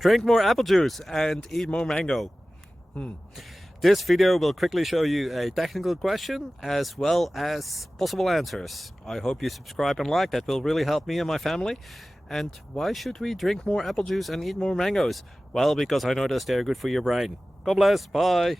Drink more apple juice and eat more mango. This video will quickly show you a technical question as well as possible answers. I hope you subscribe and like, that will really help me and my family. And why should we drink more apple juice and eat more mangoes? Well, because I noticed they're good for your brain. God bless, bye!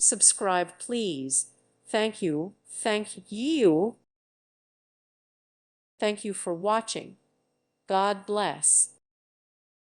Subscribe, please. Thank you. Thank you. Thank you for watching. God bless.